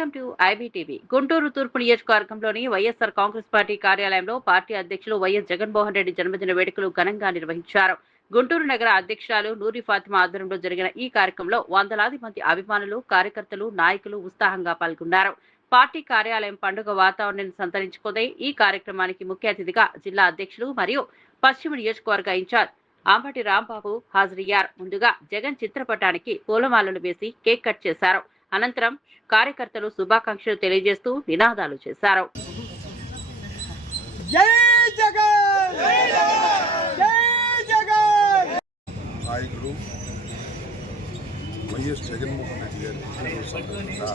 Welcome to IBTV. Guntur తూర్పు నియోజకవర్గంలోని YSR Congress party కార్యాలయంలో పార్టీ అధ్యక్షులు వైఎస్ జగన్మోహన్ రెడ్డి జన్మదిన వేడుకలు ఘనంగా నిర్వహించారు. గుంటూరు నగర అధ్యక్షురాలు నూరి ఫాతిమా ఆధ్వర్యంలో జరిగిన ఈ కార్యక్రమంలో వందలాది మంది అభిమానులు, కార్యకర్తలు, నాయకులు ఉత్సాహంగా పాల్గొన్నారు. పార్టీ కార్యాలయం పండుగ వాతావరణాన్ని సంతరించుకుందే ఈ కార్యక్రమానికి ముఖ్య అతిథిగా జిల్లా అధ్యక్షులు మరియు పశ్చిమ నియోజకవర్గ ఇన్ఛార్జ్ అంబటి రాంబాబు హాజరయ్యారు. ముందుగా జగన్ చిత్రపటానికి పూలమాలలు వేసి కేక్ కట్ చేశారు. అనంతరం కార్యకర్తలు శుభాకాంక్షలు తెలియజేస్తూ నినాదాలు చేశారు. జై జగన్ జై జగన్. నాయకుడు వైఎస్ జగన్మోహన్ రెడ్డి గారి పుట్టినరోజు సందర్భంగా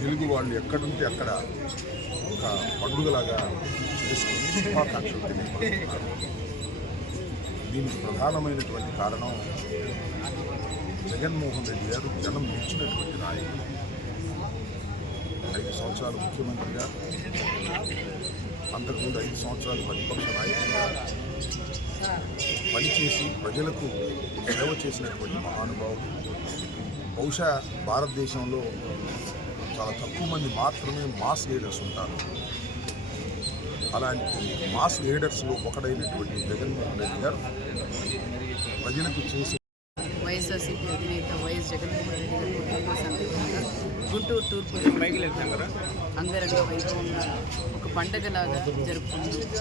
తెలుగు వాళ్ళు ఎక్కడుంటే అక్కడ ఒక పండుగలాగా చేసుకుని శుభాకాంక్షలు తెలియపడుతున్నారు. దీనికి ప్రధానమైనటువంటి కారణం జగన్మోహన్ రెడ్డి గారు జనం మెచ్చినటువంటి నాయకుడు. 5 సంవత్సరాలు ముఖ్యమంత్రిగా, అంతకుముందు 5 సంవత్సరాలు ప్రతిపక్ష నాయకుడిగా పనిచేసి ప్రజలకు సేవ చేసినటువంటి మహానుభావుడు. బహుశా భారతదేశంలో చాలా తక్కువ మంది మాత్రమే మాస్ లీడర్స్ ఉంటారు. అలాంటి మాస్ లీడర్స్లో ఒకడైనటువంటి జగన్మోహన్ రెడ్డి గారు ప్రజలకు చేసే వైఎస్ఆర్సీపీ అధినేత వైఎస్ జగన్మోహన్ రెడ్డి గారి పుట్టినరోజు సందర్భంగా గుంటూరు తూర్పు అంగరంగ వైభవంగా ఒక పండగలాగా జరుపుకుంటూ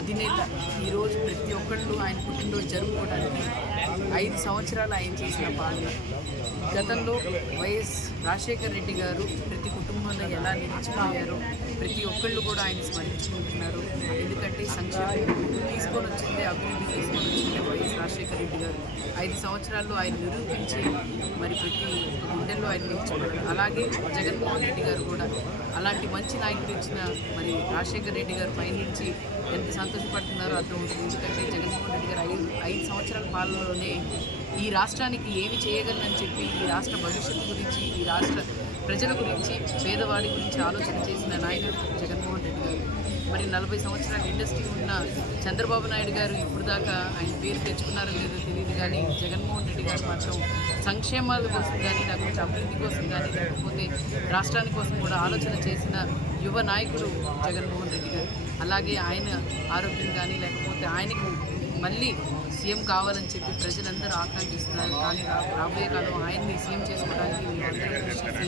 అధినేత ఈరోజు ప్రతి ఒక్కళ్ళు ఆయన పుట్టినరోజు జరుపుకోవడానికి 5 సంవత్సరాలు ఆయన చేసిన పాలన. గతంలో వైఎస్ రాజశేఖర రెడ్డి గారు ప్రతి కుటుంబంలో ఎలా నిలిచిపోయారో ప్రతి ఒక్కళ్ళు కూడా ఆయన స్మరించుకుంటున్నారు. ఎందుకంటే సంక్షేమం తీసుకొని వచ్చిందే, అభివృద్ధి తీసుకొని వచ్చిందే వైఎస్ రాజశేఖర రెడ్డి గారు. 5 సంవత్సరాల్లో ఆయన నిరూపించి మరి ప్రతి గుండెల్లో ఆయన నిలిచిపోయారు. అలాగే జగన్మోహన్ రెడ్డి గారు కూడా అలాంటి మంచి నాయకుడు ఇచ్చిన మరి రాజశేఖర రెడ్డి గారు పయనించి ఎంత సంతోషపడుతున్నారో అర్థమవుతుంది. ఎందుకంటే జగన్మోహన్ రెడ్డి గారు 5 సంవత్సరాల పాలనలోనే ఈ రాష్ట్రానికి ఏమి చేయగలనని చెప్పి ఈ రాష్ట్ర భవిష్యత్తు గురించి, ఈ రాష్ట్ర ప్రజల గురించి, పేదవాడి గురించి ఆలోచన చేసిన నాయకుడు జగన్మోహన్ రెడ్డి గారు. మరి 40 సంవత్సరాల ఇండస్ట్రీ ఉన్న చంద్రబాబు నాయుడు గారు ఇప్పుడు దాకా ఆయన పేరు తెచ్చుకున్నారో లేదో తెలియదు, కానీ జగన్మోహన్ రెడ్డి గారు మాత్రం సంక్షేమాల కోసం కానీ, లేకపోతే అభివృద్ధి కోసం కానీ, లేకపోతే రాష్ట్రాని కోసం కూడా ఆలోచన చేసిన యువ నాయకుడు జగన్మోహన్ రెడ్డి గారు. అలాగే ఆయన ఆరోగ్యం కానీ, లేకపోతే ఆయనకు మళ్ళీ సీఎం కావాలని చెప్పి ప్రజలందరూ ఆకాంక్షిస్తున్నారు. కానీ రాబోయే కాలం ఆయన్ని సీఎం చేసుకోవడానికి కృషి చేసి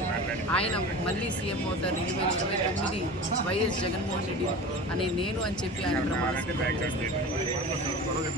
ఆయన మళ్ళీ సీఎం అవుతారు 2029 వైఎస్ జగన్మోహన్ రెడ్డి అనే నేను అని చెప్పి ఆయన ప్రమాణ స్వీకారం చేస్తారు.